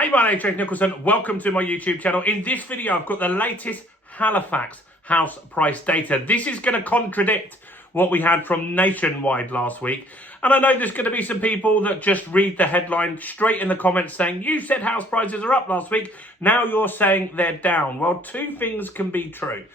Hey, my name's James Nicholson. Welcome to my YouTube channel. In this video, I've got the latest Halifax house price data. This is going to contradict what we had from Nationwide last week. And I know there's going to be some people that just read the headline straight in the comments saying, you said house prices are up last week. Now you're saying they're down. Well, two things can be true.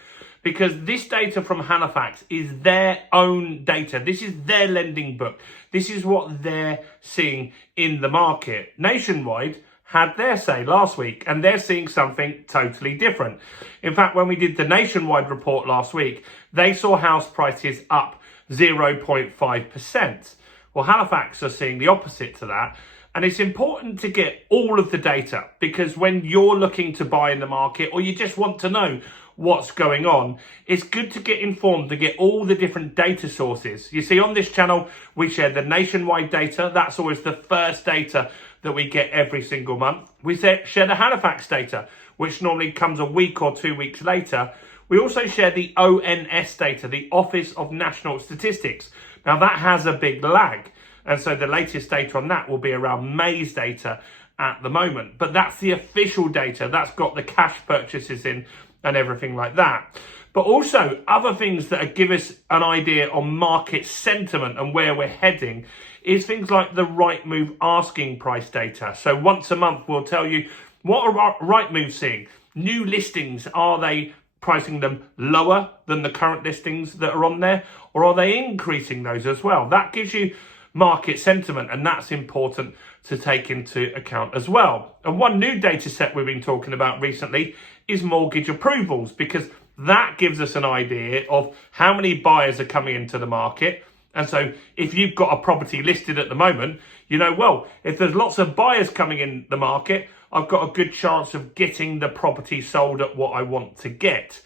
Because this data from Halifax is their own data. This is their lending book. This is what they're seeing in the market. Nationwide had their say last week, and they're seeing something totally different. In fact, when we did the Nationwide report last week, they saw house prices up 0.5%. Well, Halifax are seeing the opposite to that. And it's important to get all of the data, because when you're looking to buy in the market or you just want to know what's going on, it's good to get informed, to get all the different data sources. You see, on this channel, we share the Nationwide data. That's always the first data that we get every single month. We share the Halifax data, which normally comes a week or 2 weeks later. We also share the ONS data, the Office of National Statistics. Now, that has a big lag. And so the latest data on that will be around May's data at the moment. But that's the official data. That's got the cash purchases in and everything like that. But also other things that give us an idea on market sentiment and where we're heading is things like the Rightmove asking price data. So once a month, we'll tell you, what are Rightmove seeing? New listings, are they pricing them lower than the current listings that are on there? Or are they increasing those as well? That gives you market sentiment, and that's important to take into account as well. And one new data set we've been talking about recently is mortgage approvals, because that gives us an idea of how many buyers are coming into the market. And so if you've got a property listed at the moment, you know, well, if there's lots of buyers coming in the market, I've got a good chance of getting the property sold at what I want to get.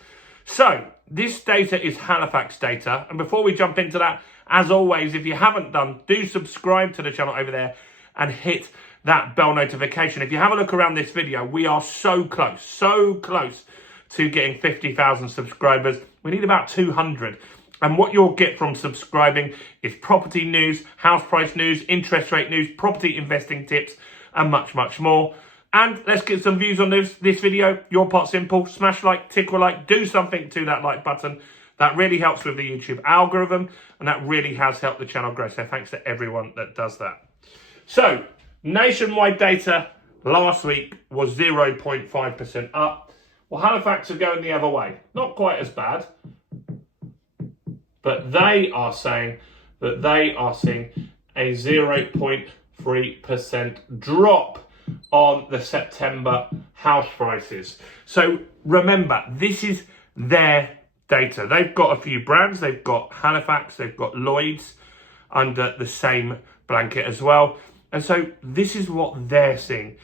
So this data is Halifax data. And before we jump into that, as always, if you haven't done, do subscribe to the channel over there and hit that bell notification. If you have a look around this video, we are so close to getting 50,000 subscribers. We need about 200. And what you'll get from subscribing is property news, house price news, interest rate news, property investing tips, and much, much more. And let's get some views on this video. Your part simple. Smash like, tickle like, do something to that like button. That really helps with the YouTube algorithm, and that really has helped the channel grow. So thanks to everyone that does that. So Nationwide data last week was 0.5% up. Well, Halifax are going the other way. Not quite as bad, but they are saying that they are seeing a 0.3% drop on the September house prices. So remember, this is their data. They've got a few brands. They've got Halifax, they've got Lloyd's under the same blanket as well. And so this is what they're seeing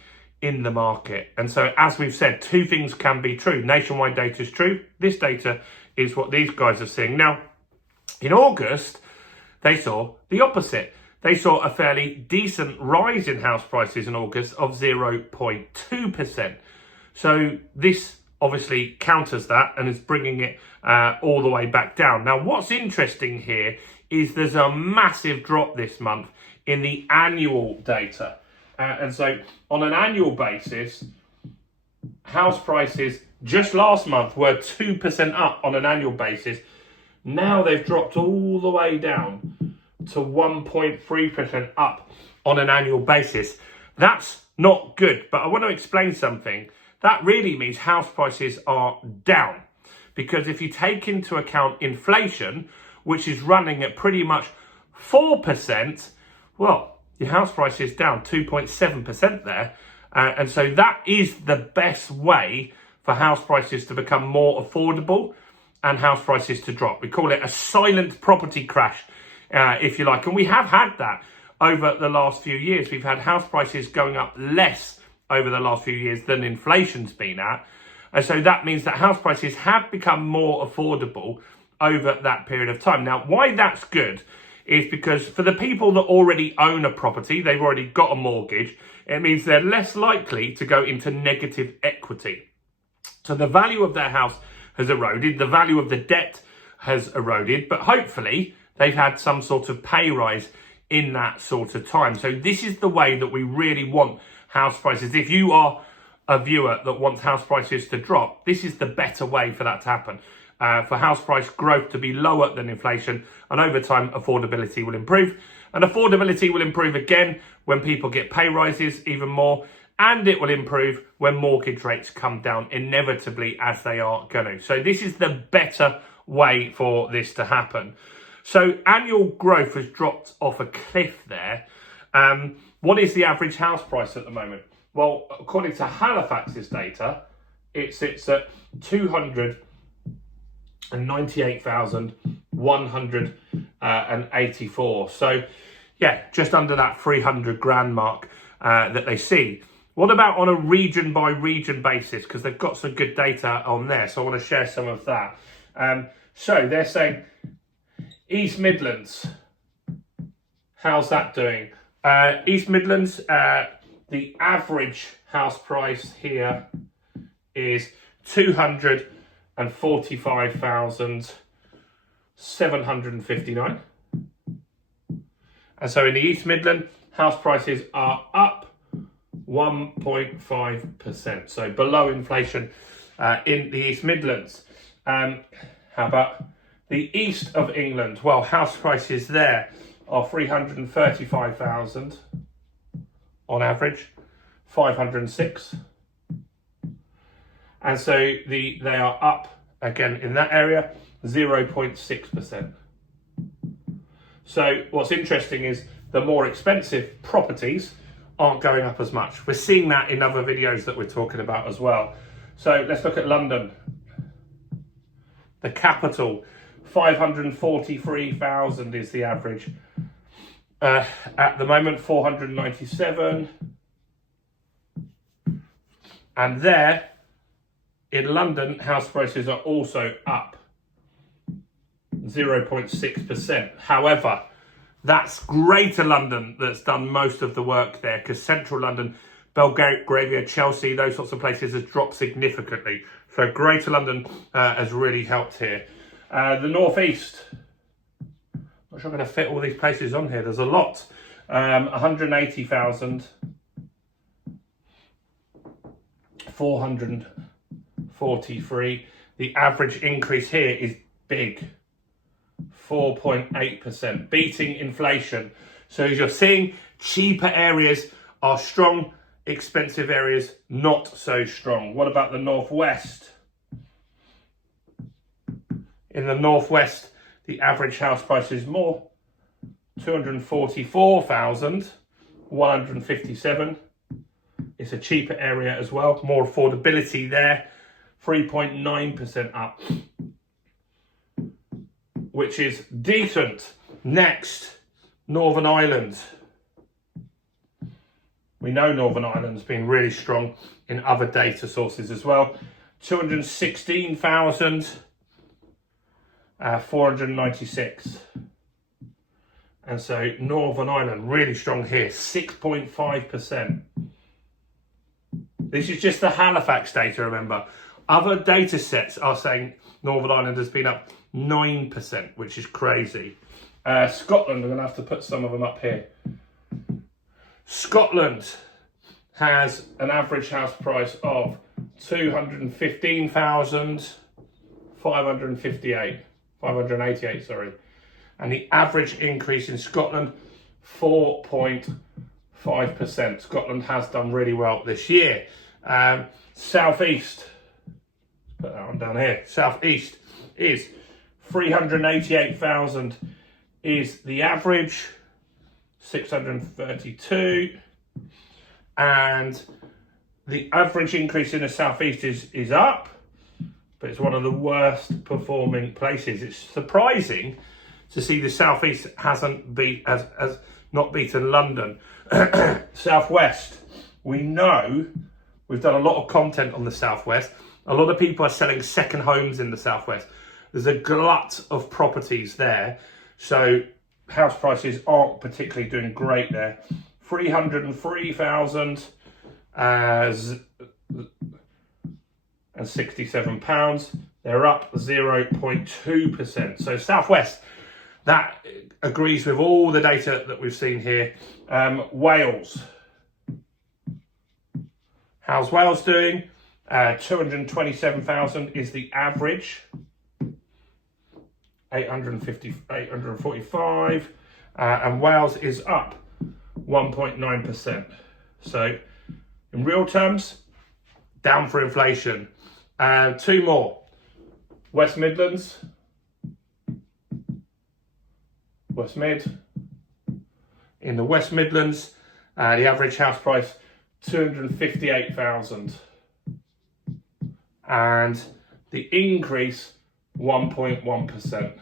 in the market. And so, as we've said, two things can be true. Nationwide data is true. This data is what these guys are seeing. Now, in August, they saw the opposite. They saw a fairly decent rise in house prices in August of 0.2%. So this obviously counters that and is bringing it all the way back down. Now, what's interesting here is there's a massive drop this month in the annual data. And so on an annual basis, house prices just last month were 2% up on an annual basis. Now they've dropped all the way down to 1.3% up on an annual basis. That's not good, but I want to explain something. That really means house prices are down, because if you take into account inflation, which is running at pretty much 4%, well, your house price is down 2.7% there. And so that is the best way for house prices to become more affordable and house prices to drop. We call it a silent property crash, if you like. And we have had that over the last few years. We've had house prices going up less over the last few years than inflation's been at. And so that means that house prices have become more affordable over that period of time. Now, why that's good is because for the people that already own a property, they've already got a mortgage, it means they're less likely to go into negative equity. So the value of their house has eroded, the value of the debt has eroded, but hopefully they've had some sort of pay rise in that sort of time. So this is the way that we really want house prices. If you are a viewer that wants house prices to drop, this is the better way for that to happen. For house price growth to be lower than inflation, and over time affordability will improve. And affordability will improve again when people get pay rises even more, and it will improve when mortgage rates come down inevitably, as they are going to. So this is the better way for this to happen. So annual growth has dropped off a cliff there. What is the average house price at the moment? Well, according to Halifax's data, it sits at 298,184. So yeah, just under that 300 grand mark that they see. What about on a region by region basis? Because they've got some good data on there. So I want to share some of that. So they're saying East Midlands, how's that doing? East Midlands, the average house price here is 245,759. And so in the East Midland, house prices are up 1.5%. So below inflation in the East Midlands. How about the east of England? Well, house prices there are 335,000 on average, 506. And so they are up again in that area, 0.6%. So what's interesting is the more expensive properties aren't going up as much. We're seeing that in other videos that we're talking about as well. So let's look at London. The capital, 543,000 is the average. At the moment, 497. And there, in London, house prices are also up 0.6%. However, that's Greater London that's done most of the work there, because Central London, Belgravia, Chelsea, those sorts of places has dropped significantly. So Greater London has really helped here. The North East, not sure I'm going to fit all these places on here. There's a lot. 180,000. 443. The average increase here is big. 4.8%, beating inflation. So as you're seeing, cheaper areas are strong, expensive areas not so strong. What about the Northwest? In the Northwest, the average house price is more, 244,157. It's a cheaper area as well, more affordability there, 3.9% up, which is decent. Next, Northern Ireland. We know Northern Ireland's been really strong in other data sources as well. 216,496. And so Northern Ireland, really strong here, 6.5%. This is just the Halifax data, remember. Other data sets are saying Northern Ireland has been up 9%, which is crazy. Scotland, we're going to have to put some of them up here. Scotland has an average house price of 588, sorry. And the average increase in Scotland, 4.5%. Scotland has done really well this year. South East, put that one down here. South East is 388,000 is the average, 632. And the average increase in the South East is up, but it's one of the worst performing places. It's surprising to see the South East hasn't not beaten London. Southwest, we know, we've done a lot of content on the Southwest. A lot of people are selling second homes in the Southwest. There's a glut of properties there. So house prices aren't particularly doing great there. 303,067 pounds. They're up 0.2%. So Southwest, that agrees with all the data that we've seen here. Wales, How's Wales doing? 227,000 is the average. 845, and Wales is up 1.9%. So in real terms, down for inflation. Two more. West Midlands. West Mid. In the West Midlands, the average house price 258,000. And the increase 1.1%.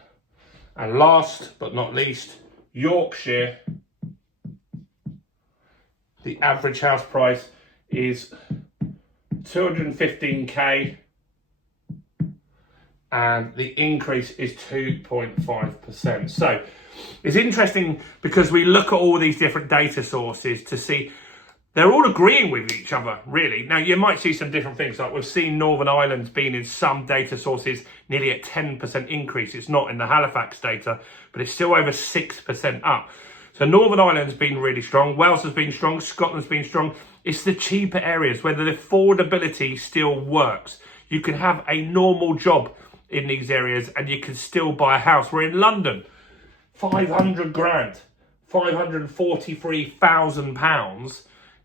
And last but not least, Yorkshire. The average house price is 215k and the increase is 2.5%. So it's interesting because we look at all these different data sources to see they're all agreeing with each other, really. Now, you might see some different things, like we've seen Northern Ireland's been in some data sources nearly a 10% increase. It's not in the Halifax data, but it's still over 6% up. So Northern Ireland's been really strong. Wales has been strong. Scotland's been strong. It's the cheaper areas where the affordability still works. You can have a normal job in these areas and you can still buy a house. We're in London, 500 grand, £543,000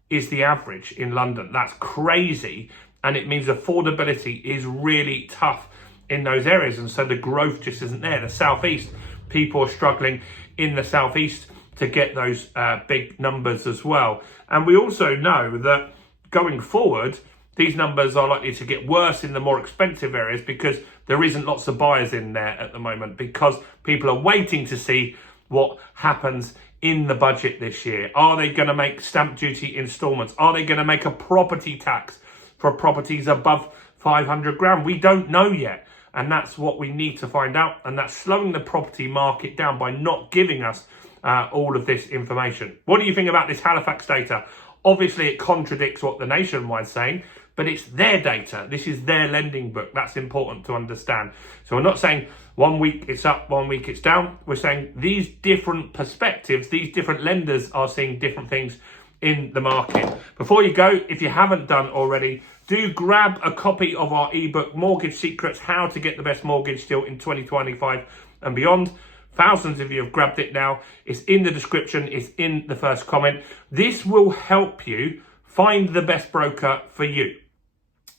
is the average in London. That's crazy. And it means affordability is really tough in those areas. And so the growth just isn't there. The Southeast, people are struggling in the Southeast to get those big numbers as well. And we also know that going forward, these numbers are likely to get worse in the more expensive areas because there isn't lots of buyers in there at the moment because people are waiting to see what happens in the budget this year. Are they going to make stamp duty instalments? Are they going to make a property tax for properties above 500 grand? We don't know yet. And that's what we need to find out. And that's slowing the property market down by not giving us all of this information. What do you think about this Halifax data? Obviously, it contradicts what the Nationwide's saying, but it's their data. This is their lending book. That's important to understand. So we're not saying 1 week it's up, 1 week it's down. We're saying these different perspectives, these different lenders are seeing different things in the market. Before you go, if you haven't done already, do grab a copy of our ebook, Mortgage Secrets, How to Get the Best Mortgage Deal in 2025 and Beyond. Thousands of you have grabbed it now. It's in the description. It's in the first comment. This will help you find the best broker for you.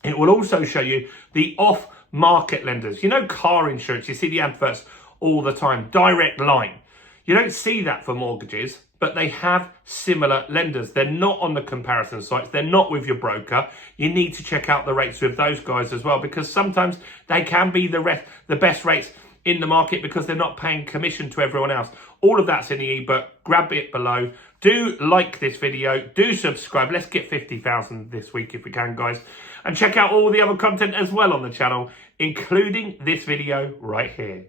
It will also show you the off-market lenders. You know, car insurance, you see the adverts all the time. Direct Line. You don't see that for mortgages, but they have similar lenders. They're not on the comparison sites. They're not with your broker. You need to check out the rates with those guys as well, because sometimes they can be the best rates in the market because they're not paying commission to everyone else. All of that's in the ebook. Grab it below. Do like this video. Do subscribe. Let's get 50,000 this week if we can, guys. And check out all the other content as well on the channel, including this video right here.